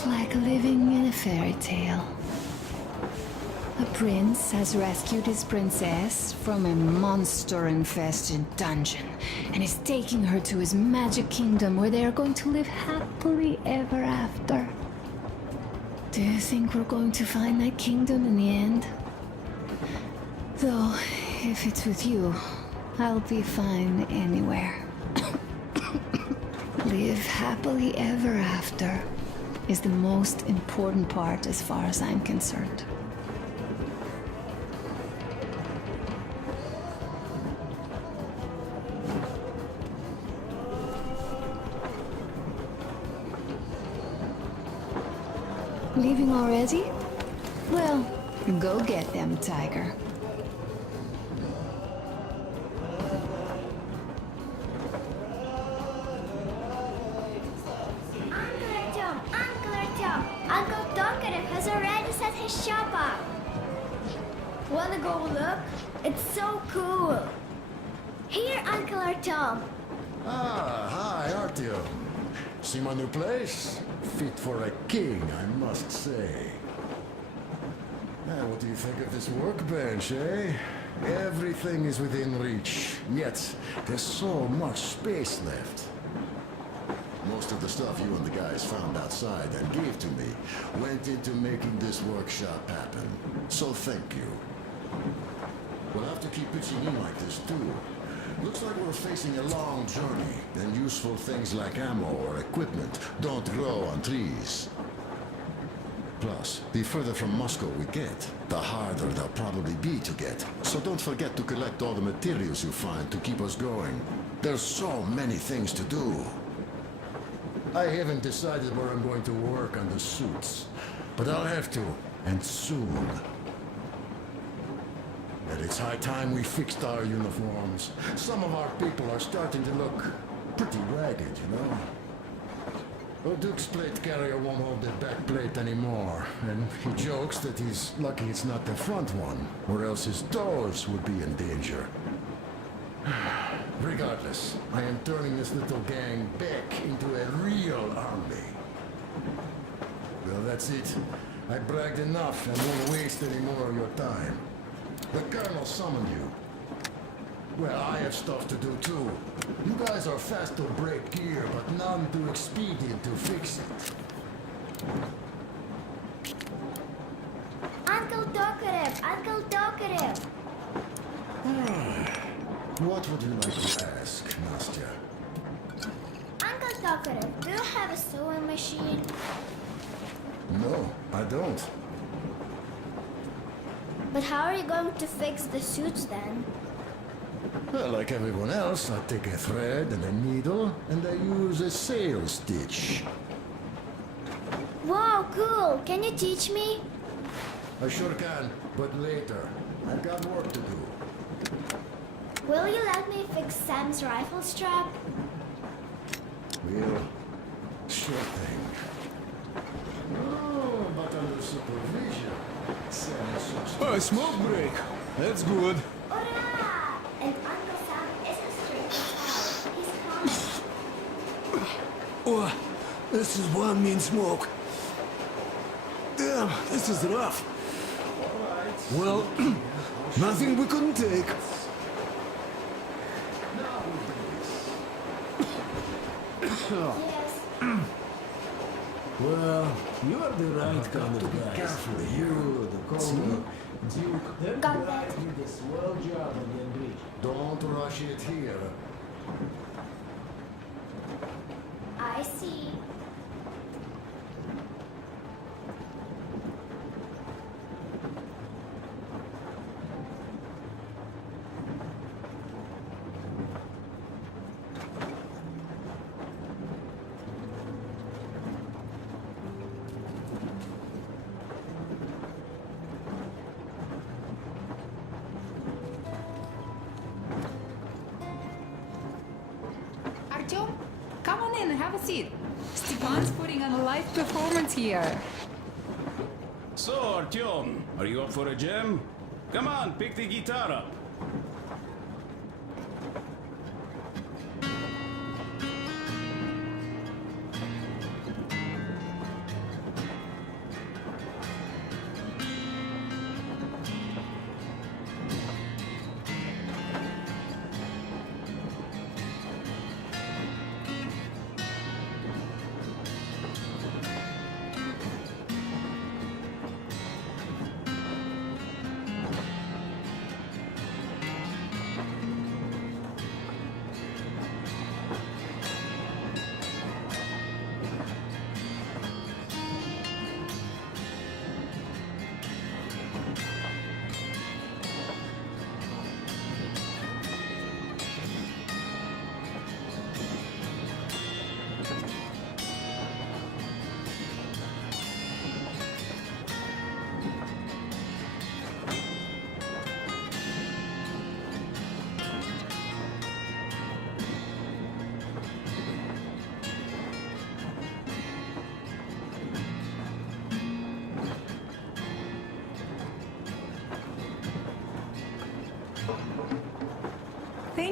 It's like living in a fairy tale. A prince has rescued his princess from a monster-infested dungeon and is taking her to his magic kingdom where they are going to live happily ever after. Do you think we're going to find that kingdom in the end? Though, if it's with you, I'll be fine anywhere. Live happily ever after is the most important part as far as I'm concerned. Leaving already? Well, go get them, Tiger. Uncle Donkerev has already set his shop up. Wanna go look? It's so cool. Here, Uncle Artyom. Ah, hi, Artyom. See my new place? Fit for a king, I must say. Now, what do you think of this workbench, eh? Everything is within reach, yet there's so much space left. Most of the stuff you and the guys found outside and gave to me went into making this workshop happen. So thank you. We'll have to keep pitching in like this too. Looks like we're facing a long journey, and useful things like ammo or equipment don't grow on trees. Plus, the further from Moscow we get, the harder they'll probably be to get. So don't forget to collect all the materials you find to keep us going. There's so many things to do. I haven't decided where I'm going to work on the suits, but I'll have to, and soon. And it's high time we fixed our uniforms. Some of our people are starting to look pretty ragged, you know? Duke's plate carrier won't hold the back plate anymore, and he jokes that he's lucky it's not the front one, or else his toes would be in danger. Regardless, I am turning this little gang back into a real army. Well, that's it. I bragged enough and won't waste any more of your time. The Colonel summoned you. Well, I have stuff to do too. You guys are fast to break gear, but none too expedient to fix it. Uncle Tokarev! Uncle Tokarev! What would you like to ask, Nastya? Uncle Tokarev, do you have a sewing machine? No, I don't. But how are you going to fix the suits then? Well, like everyone else, I take a thread and a needle, and I use a sail stitch. Wow, cool! Can you teach me? I sure can, but later. I've got work to do. Will you let me fix Sam's rifle strap? Well, sure thing. Oh, but under supervision. Oh, a smoke break. That's good. Hurrah! And Uncle Sam isn't straight now. He's coming. Oh, this is one mean smoke. Damn, this is rough. Well, nothing we couldn't take. Yes. Well, you're the right kind of guy. Careful, You, the Colonel, Duke, them Got guys that. did a swell job on the bridge. Don't rush it here. I see. Artyom, come on in and have a seat. Stepan's putting on a live performance here. So, Artyom, are you up for a jam? Come on, pick the guitar up.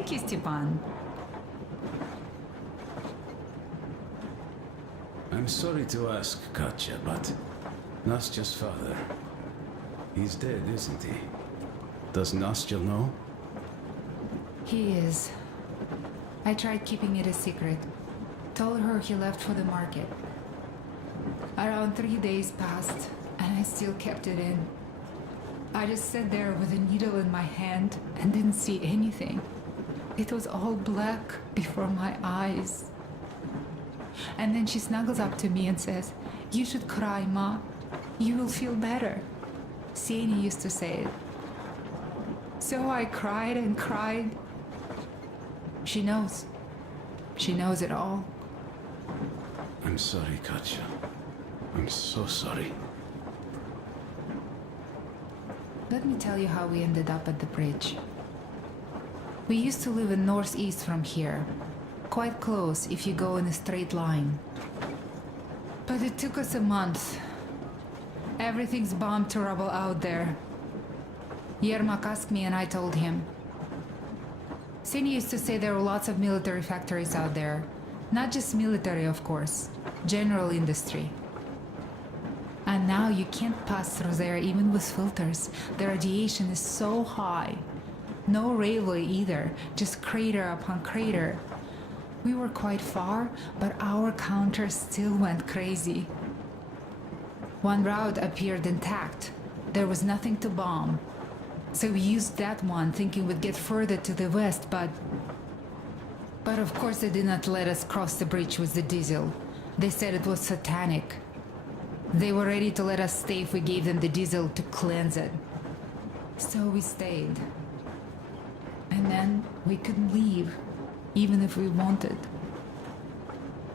Thank you, Stepan. I'm sorry to ask, Katya, but Nastya's father, he's dead, isn't he? Does Nastya know? He is. I tried keeping it a secret. Told her he left for the market. Around 3 days passed, and I still kept it in. I just sat there with a needle in my hand and didn't see anything. It was all black before my eyes. And then she snuggles up to me and says, "You should cry, Ma. You will feel better." Sieni used to say it. So I cried and cried. She knows. She knows it all. I'm sorry, Katya. I'm so sorry. Let me tell you how we ended up at the bridge. We used to live in northeast from here. Quite close if you go in a straight line. But it took us a month. Everything's bombed to rubble out there. Yermak asked me and I told him. Sieni used to say there were lots of military factories out there. Not just military, of course. General industry. And now you can't pass through there even with filters. The radiation is so high. No railway either, just crater upon crater. We were quite far, but our counter still went crazy. One route appeared intact. There was nothing to bomb. So we used that one, thinking we'd get further to the west, but of course they did not let us cross the bridge with the diesel. They said it was satanic. They were ready to let us stay if we gave them the diesel to cleanse it. So we stayed. And then we couldn't leave, even if we wanted.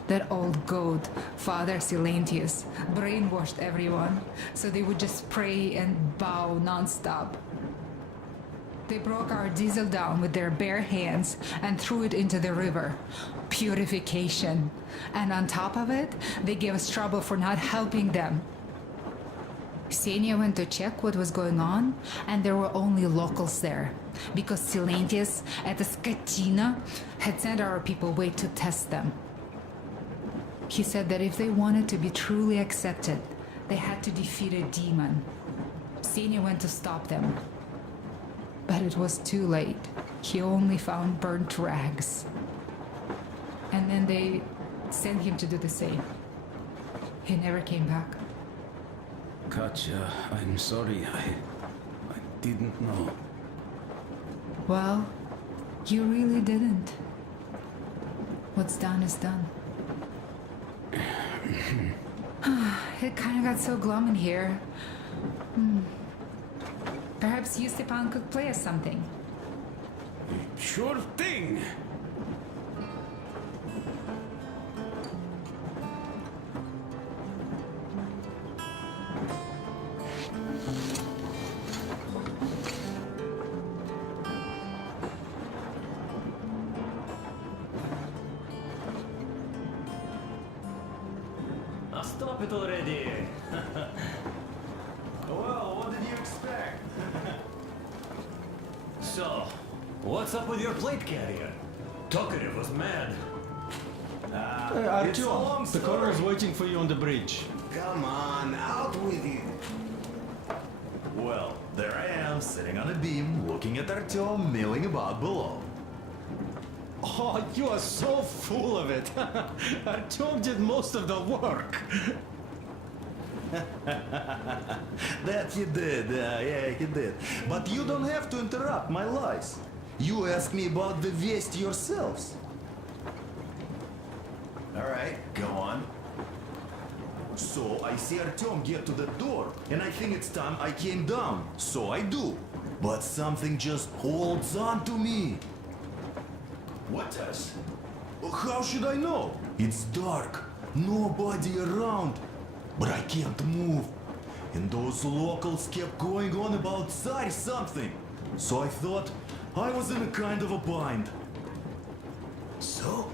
That old goat, Father Silentius, brainwashed everyone, so they would just pray and bow nonstop. They broke our diesel down with their bare hands and threw it into the river. Purification. And on top of it, they gave us trouble for not helping them. Ksenia went to check what was going on, and there were only locals there, because Silentius at the Skatina had sent our people away to test them. He said that if they wanted to be truly accepted, they had to defeat a demon. Ksenia went to stop them. But it was too late. He only found burnt rags. And then they sent him to do the same. He never came back. Katya, I'm sorry. I didn't know. Well, you really didn't. What's done is done. It kind of got so glum in here. Perhaps you, Stepan, could play us something. Sure thing. Stop it already! Well, what did you expect? So, what's up with your plate carrier? Tokarev was mad. It's a long the story. car is waiting for you on the bridge. Come on, out with you. Well, there I am, sitting on a beam, looking at Artyom milling about below. Oh, you are so full of it. Artyom did most of the work. That he did, yeah, he did. But you don't have to interrupt my lies. You ask me about the Vest yourselves. Alright, go on. So I see Artyom get to the door, and I think it's time I came down. So I do. But something just holds on to me. What does? How should I know? It's dark, nobody around. But I can't move. And those locals kept going on about Tsar something. So I thought I was in a kind of a bind. So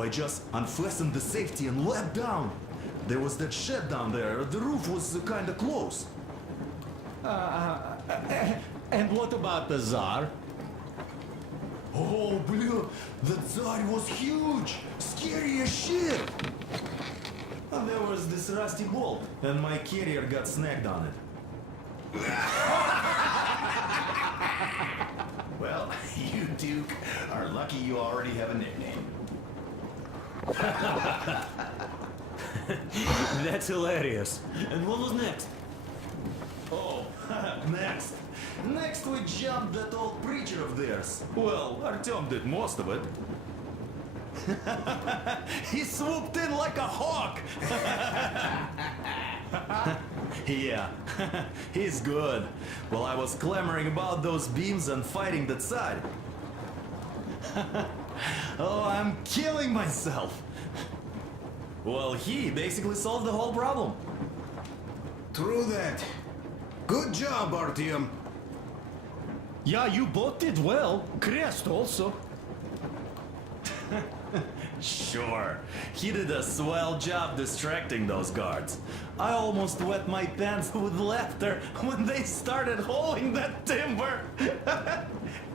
I just unfastened the safety and leapt down. There was that shed down there. The roof was kind of close. And what about the Tsar? Oh, blue, the Tsar was huge, scary as shit. And there was this rusty bolt, and my carrier got snagged on it. Well, you, Duke, are lucky you already have a nickname. That's hilarious. And what was next? Oh, next. Next we jumped that old preacher of theirs. Well, Artyom did most of it. He swooped in like a hawk. Yeah, he's good. While I was clamoring about those beams and fighting that side. Oh, I'm killing myself. Well, he basically solved the whole problem. True that. Good job, Artyom. Yeah, you both did well. Crest also. Sure, he did a swell job distracting those guards. I almost wet my pants with laughter when they started hauling that timber.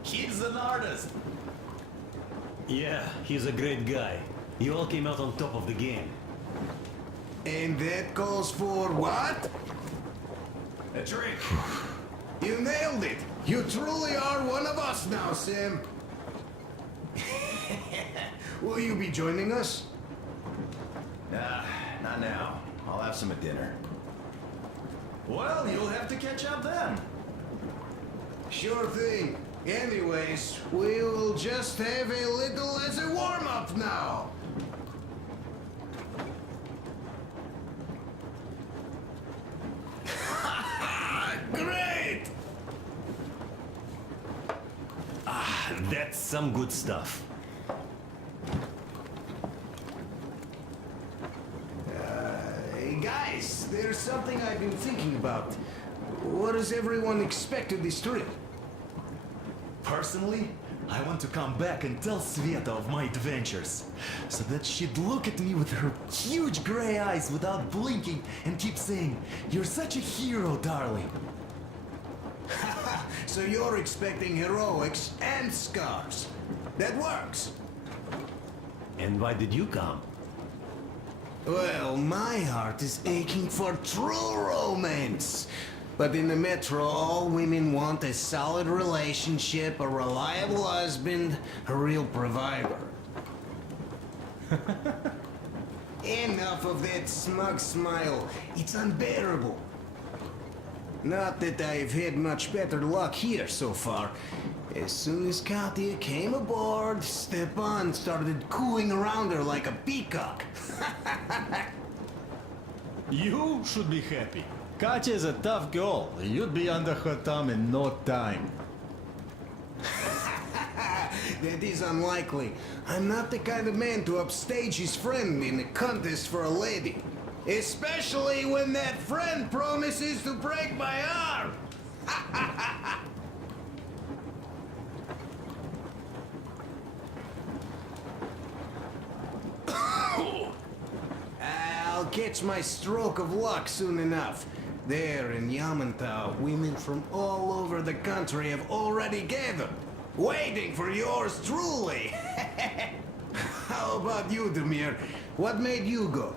He's an artist. Yeah, he's a great guy. You all came out on top of the game. And that calls for what? A drink. You nailed it. You truly are one of us now, Sam. Will you be joining us? Nah, not now. I'll have some at dinner. Well, you'll have to catch up then. Sure thing. Anyways, we will just have a little as a warm-up now. Great! That's some good stuff. Hey guys, there's something I've been thinking about. What does everyone expect of this trip? Personally, I want to come back and tell Sveta of my adventures, so that she'd look at me with her huge gray eyes without blinking and keep saying, "You're such a hero, darling." So you're expecting heroics and scars. That works. And why did you come? Well, my heart is aching for true romance. But in the metro, all women want a solid relationship, a reliable husband, a real provider. Enough of that smug smile. It's unbearable. Not that I've had much better luck here so far. As soon as Katya came aboard, Stepan started cooing around her like a peacock. You should be happy. Katya is a tough girl. You'd be under her thumb in no time. That is unlikely. I'm not the kind of man to upstage his friend in a contest for a lady. Especially when that friend promises to break my arm! I'll catch my stroke of luck soon enough. There in Yamantau, women from all over the country have already gathered, waiting for yours truly. How about you, Demir? What made you go?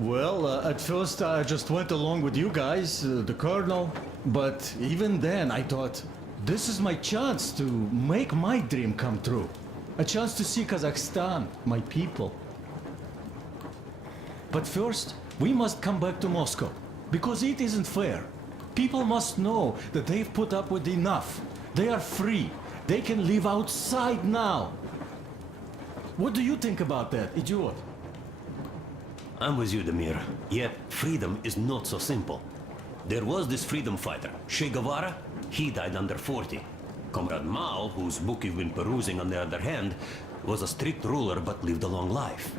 Well, at first I just went along with you guys, the colonel. But even then I thought, this is my chance to make my dream come true. A chance to see Kazakhstan, my people. But first, we must come back to Moscow, because it isn't fair. People must know that they've put up with enough. They are free. They can live outside now. What do you think about that, idiot? I'm with you, Demir. Yet, freedom is not so simple. There was this freedom fighter, Che Guevara. He died under 40. Comrade Mao, whose book you've been perusing on the other hand, was a strict ruler but lived a long life.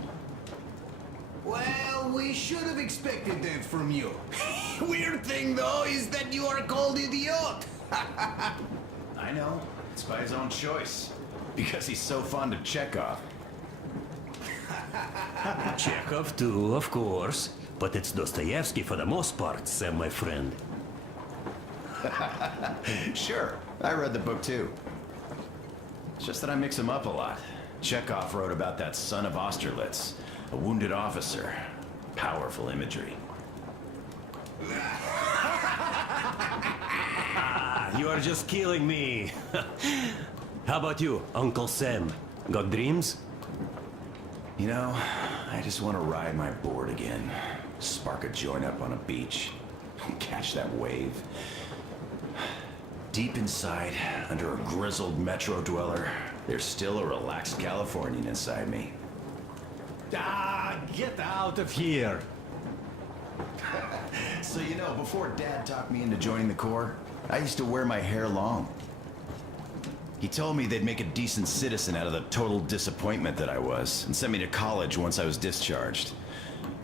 Well, we should have expected that from you. Weird thing, though, is that you are called idiot. I know. It's by his own choice. Because he's so fond of Chekhov. Chekhov too, of course. But it's Dostoevsky for the most part, Sam, my friend. Sure, I read the book too. It's just that I mix them up a lot. Chekhov wrote about that son of Austerlitz, a wounded officer. Powerful imagery. You are just killing me. How about you, Uncle Sam? Got dreams? You know, I just want to ride my board again. Spark a joint up on a beach. Catch that wave. Deep inside, under a grizzled metro dweller, there's still a relaxed Californian inside me. Ah, get out of here! So you know, before Dad talked me into joining the Corps, I used to wear my hair long. He told me they'd make a decent citizen out of the total disappointment that I was, and sent me to college once I was discharged.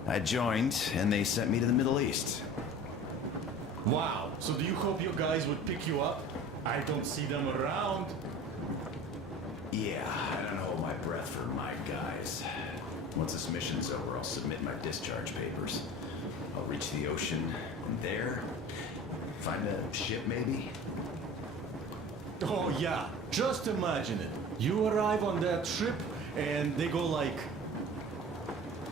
I joined, and they sent me to the Middle East. Wow, so do you hope your guys would pick you up? I don't see them around. Yeah, I don't hold my breath for my guys. Once this mission's over, I'll submit my discharge papers. I'll reach the ocean, and there, find a ship maybe? Oh yeah, just imagine it. You arrive on that ship and they go like,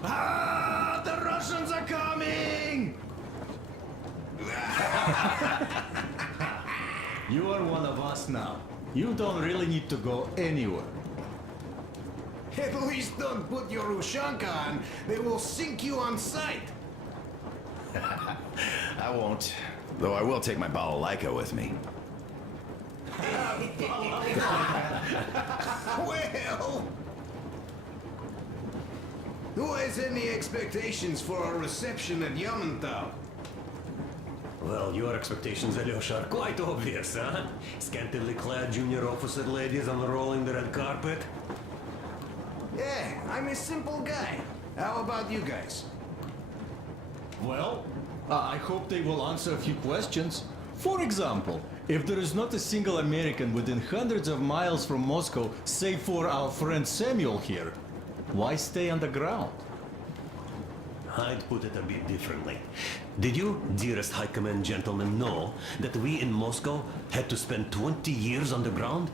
Ah, the Russians are coming! you are one of us now. You don't really need to go anywhere. At least don't put your Ushanka on. They will sink you on sight. I won't, though I will take my balalaika with me. Well, who has any expectations for our reception at Yamantau? Well, your expectations, Alyosha, are quite obvious, huh? Scantily clad junior officer ladies unrolling the red carpet. Yeah, I'm a simple guy. How about you guys? Well, I hope they will answer a few questions. For example, if there is not a single American within hundreds of miles from Moscow, save for our friend Samuel here, why stay underground? I'd put it a bit differently. Did you, dearest High Command gentlemen, know that we in Moscow had to spend 20 years underground?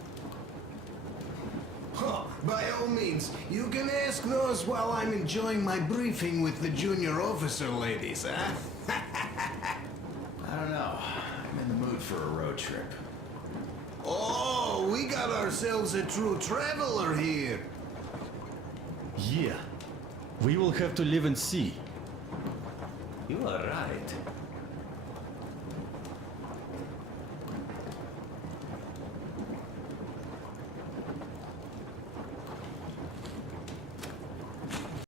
Huh, by all means, you can ask those while I'm enjoying my briefing with the junior officer ladies, huh? I don't know. I'm in the mood for a road trip. Oh, we got ourselves a true traveler here. Yeah, we will have to live and see. You are right.